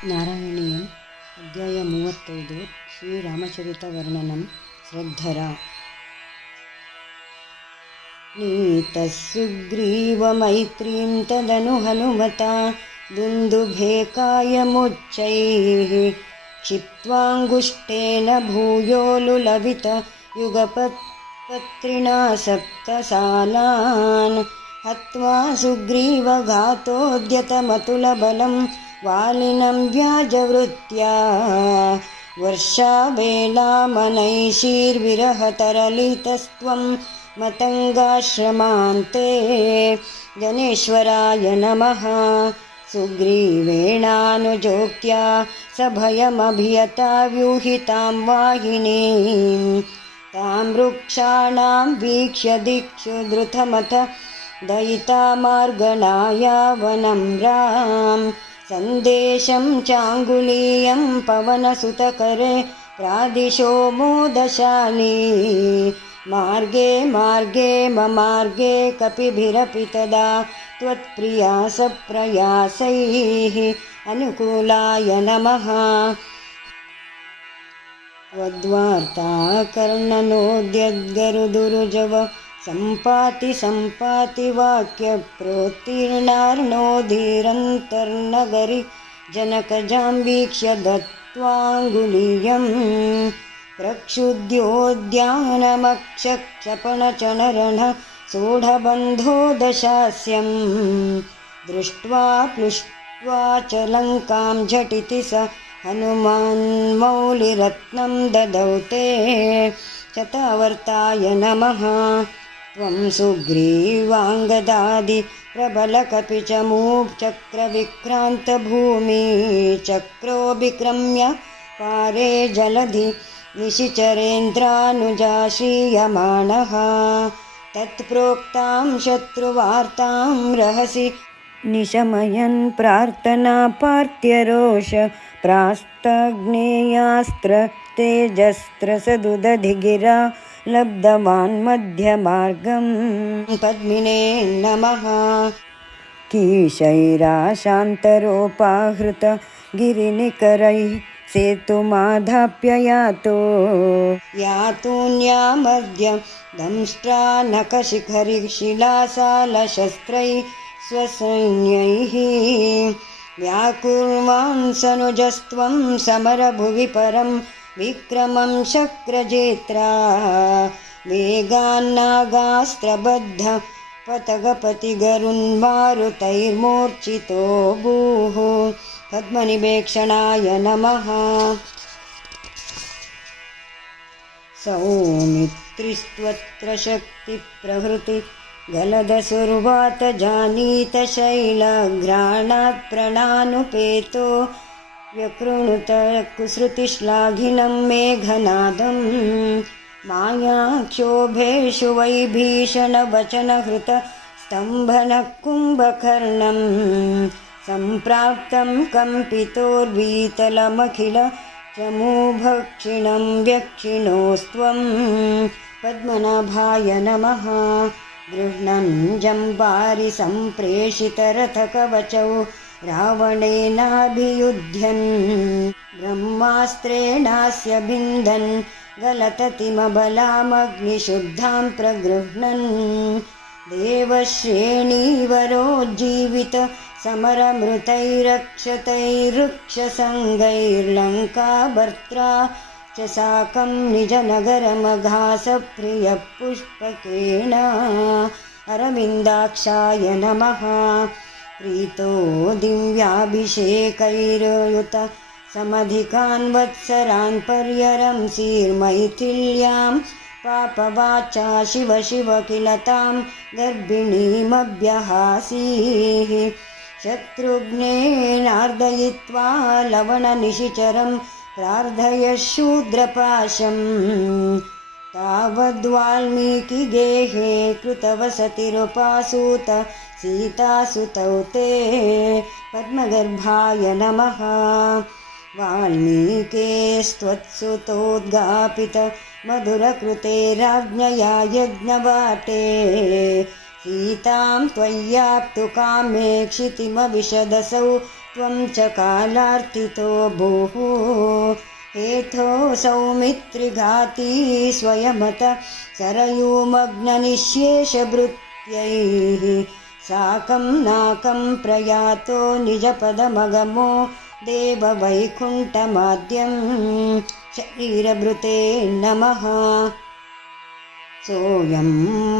ನಾರಾಯಣೀಯಂ ಅಧ್ಯಾಯ 35 ಶ್ರೀರಾಮಚರಿತವರ್ಣನಂ ಶ್ರದ್ಧರ ನೀತಃ ಸುಗ್ರೀವಮೈತ್ರೀಂ ತದನು ಹನುಮತಾ ದುಂದುಭೇಕಾಯಮುಚ್ಚೈಃ ಕ್ಷಿಪ್ತ್ವಾಂಗುಷ್ಟೇನ ಭೂಯೋಲುಲವಿತ ಯುಗಪತ್ಪತ್ರಿಣಾ ಸಪ್ತಸಾಲಾನ್ ಹತ್ವಾ ಸುಗ್ರೀವಘಾತೋದ್ಯತಮತುಲಬಲಂ ವಾಲಿನಂ ವ್ಯಾಜವೃತ್ತ್ಯಾ ವರ್ಷಾವೇಲಾಮನೈಷೀರ್ವಿರಹತರಲಿತಸ್ತ್ವಂ ಮತಂಗಾಶ್ರಮಾಂತೆ ಜನೇಶ್ವರಾಯ ನಮಃ ಸುಗ್ರೀವೇಣಾನುಜೋಕ್ತ್ಯಾ ಸಭಯಮಭಿಯತಾ ವ್ಯೂಹಿತಾಂ ವಾಹಿನೀಂ ತಾಂ ವೃಕ್ಷಾಣಾಂ ವೀಕ್ಷ್ಯ ದಿಕ್ಷು ಧೃತಮಥ ದಯಿತಾ ಮಾರ್ಗಣಾಯ ವನಂ ರಾಂ ಸಂದೇಶಂ ಚಾಂಗುಲೀಯಂ ಪವನಸುತಕರೆ ಪ್ರಾದಿಶೋ ಮೋದಶಾಲಿ ಮಾರ್ಗೇ ಮಾರ್ಗೇ ಮಮಾರ್ಗೇ ಕಪಿಭಿರಪಿ ತದಾ ತ್ವತ್ಪ್ರಿಯಾಸಪ್ರಯಾಸೈಃ ಅನುಕೂಲಾಯ ನಮಃ ತ್ವದ್ವಾರ್ತಾ ಕರ್ಣನೋದ್ಯದ್ಗರುದುರುಜವ ಸಂಪಾತಿ ವಾಕ್ಯ ಪ್ರೋತ್ತೀರ್ಣಾರ್ಣೋಧೀರಂತರ್ನಗರಿ ಜನಕಜಾಂ ವೀಕ್ಷ್ಯ ದತ್ವಾಂಗುಲೀಯಂ ಪ್ರಕ್ಷುದ್ಯೋದ್ಯಾನಮಕ್ಷಕ್ಷಪಣಚಣರಣ ಸೋಢಬಂಧೋ ದಶಾಸ್ಯಂ ದೃಷ್ಟ್ವಾ ಪ್ಲುಷ್ಟ್ವಾ ಚ ಲಂಕಾಂ ಝಟಿತಿ ಸ ಹನುಮಾನ್ಮೌಲಿರತ್ನಂ ದದೌ ತೇ ಶತಾವರ್ತಾಯ ನಮಃ ತ್ವಂ ಸುಗ್ರೀವಾಂಗದಾದಿ ಪ್ರಬಲಕಪಿ ಚ ಮೂಕ್ಚಕ್ರವಿಕ್ರಾಂತಭೂಮಿ ಚಕ್ರೋಭಿಕ್ರಮ್ಯ ಪಾರೇ ಜಲಧಿ ನಿಶಿಚರೇಂದ್ರಾನುಜಾಶ್ರೀಯಮಾಣಃ ತತ್ಪ್ರೋಕ್ತಾಂ ಶತ್ರುವಾರ್ತಾಂ ರಹಸಿ ನಿಶಮಯನ್ ಪ್ರಾರ್ಥನಾ ಪಾರ್ಥ್ಯರೋಷ ಪ್ರಾಸ್ತಗ್ನೇಯಾಸ್ತ್ರ ತೇಜಸ್ತ್ರಸದುದಧಿಗಿರಾ ಲಬ್ಧವಾನ್ ಮಧ್ಯಮಾರ್ಗಂ ಪದ್ಮಿನೇ ನಮಃ ಕೀಶೈರಾಶಾಂತರೋಪಾಹೃತ ಗಿರಿನಿಕರೈಃ ಸೇತುಮಾಧಾಪ್ಯ ಯಾತೂನ್ಯಾಮದ್ಯ ದಂಷ್ಟ್ರಾ ನಖಶಿಖರಿ ಶಿಲಾಸಾಲಶಸ್ತ್ರೈಃ ಸ್ವಸೈನ್ಯೈಃ ವ್ಯಾಕುರ್ವಾನ್ ಸನುಜಸ್ತ್ವಂ ಸಮರಭುವಿ ಪರಂ ವಿಕ್ರಮಂ ಶಕ್ರಜೇತ್ರಾ ವೇಗಾನ್ನಾಗಾಸ್ತ್ರಬದ್ಧ ಪತಗಪತಿಗರುನ್ಮಾರುತೈರ್ಮೂರ್ಛಿತೋ ಭೂಃ ಪದ್ಮನಿವೇಕ್ಷಣಾಯ ನಮಃ ಸೌಮಿತ್ರಿಸ್ತ್ವತ್ರ ಶಕ್ತಿ ಪ್ರಹೃತಿ ಗಲದಸುರ್ವಾತ ಜಾನೀತ ಶೈಲಘ್ರಾಣಾತ್ ಪ್ರಣಾನುಪೇತೋ ವ್ಯಕೃಣುತ ಕುಸೃತಿಶ್ಲಾಘಿನಂ ಮೇಘನಾದಂ ಮಾಯಾಕ್ಷೋಭೇಷು ವೈಭೀಷಣವಚನಹೃತ ಸ್ತಂಭನ ಕುಂಭಕರ್ಣಂ ಸಂಪ್ರಾಪ್ತಂ ಕಂಪಿತೋರ್ವೀತಲಮಖಿಲ ಚಮೂಭಕ್ಷಿಣಂ ವ್ಯಕ್ಷಿಣೋಸ್ತ್ವಂ ಪದ್ಮನಾಭಾಯ ನಮಃ ಗೃಹ್ಣನ್ ಜಂಬಾರಿ ಸಂಪ್ರೇಷಿತರಥಕವಚೌ ರಾವಣೇನಾಭಿಯುಧ್ಯನ್ ಬ್ರಹ್ಮಾಸ್ತ್ರೇಣಾಸ್ಯ ಭಿಂದನ್ ಗಲತತಿಮಬಲಾಮಗ್ನಿಶುದ್ಧಾಂ ಪ್ರಗೃಹ್ಣನ್ ದೇವಶ್ರೇಣೀವರೋಜ್ಜೀವಿತ ಸಮರಮೃತೈರಕ್ಷತೈರುಕ್ಷಸಂಗೈರ್ಲಂಕಾಭರ್ತ್ರಾ ಚ ಸಾಕಂ ನಿಜನಗರಮಘಾಸಪ್ರಿಯಃ ಪುಷ್ಪಕೇಣ ಅರವಿಂದಾಕ್ಷಾಯ ನಮಃ ಪ್ರೀತೋ ದಿವ್ಯಾಭಿಷೇಕೈರ್ಯುತ ಸಮಧಿಕಾನ್ ವತ್ಸರಾನ್ ಪರ್ಯರಂಸೀರ್ಮೈಥಿಲ್ಯಾಂ ಪಾಪವಾಚಾ ಶಿವ ಶಿವ ಕಿಲ ತಾಂ ಗರ್ಭಿಣೀಮಭ್ಯಹಾಸೀಃ ಶತ್ರುಘ್ನೇನಾರ್ದಯಿತ್ವಾ ಲವಣನಿಶಿಚರಂ ಪ್ರಾರ್ಥಯ ಶೂದ್ರಪಾಶಂ ತಾವದ್ವಾಲ್ಮೀಕಿಗೇಹೇ ಕೃತವಸತಿರುಪಾಸೂತ ಸೀತಾಸುತೌ ತೇ ಪದ್ಮಗರ್ಭಾಯ ನಮಃ ವಾಲ್ಮೀಕೇಸ್ತ್ವತ್ಸುತೋದ್ಗಾಪಿತ ಮಧುರಕೃತೆ ರಾಜ್ಞಯಾ ಯಜ್ಞವಾಟೆ सीतां त्वय्याप्तु कामे क्षितिमविशदसौ सत्त्वं च कालार्थितो भूः हेथो सौमित्रिघाती स्वयमत सरयूमग्ननिःशेषभृत्यैः साकं नाकं प्रयातो निजपदमगमो देववैकुण्ठमाद्यं शरीरभृते नमः। सोऽयं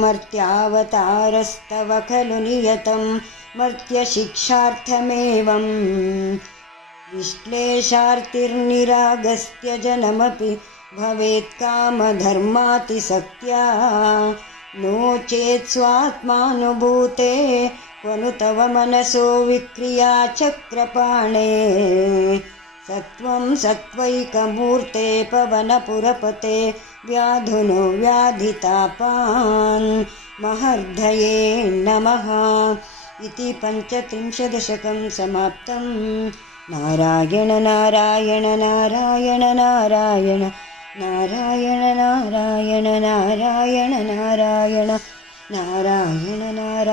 मर्त्यावतारस्तव खलु नियतं मर्त्यशिक्षार्थमेवं विश्लेषार्तिर्निरागस्त्य जनमपि भवेत् कामधर्मातिसक्त्या नो चेत् स्वात्मानुभूते क्वनु तव मनसो विक्रिया चक्रपाणे सत्त्वं सत्त्वैकमूर्ते पवनपुरपते व्याधुनो व्याधितापान् महर्धये नमः इति 35 समाप्तं। नारायण नारायण नारायण नारायण नारायण नारायण नारायण नारायण नारायण नारायण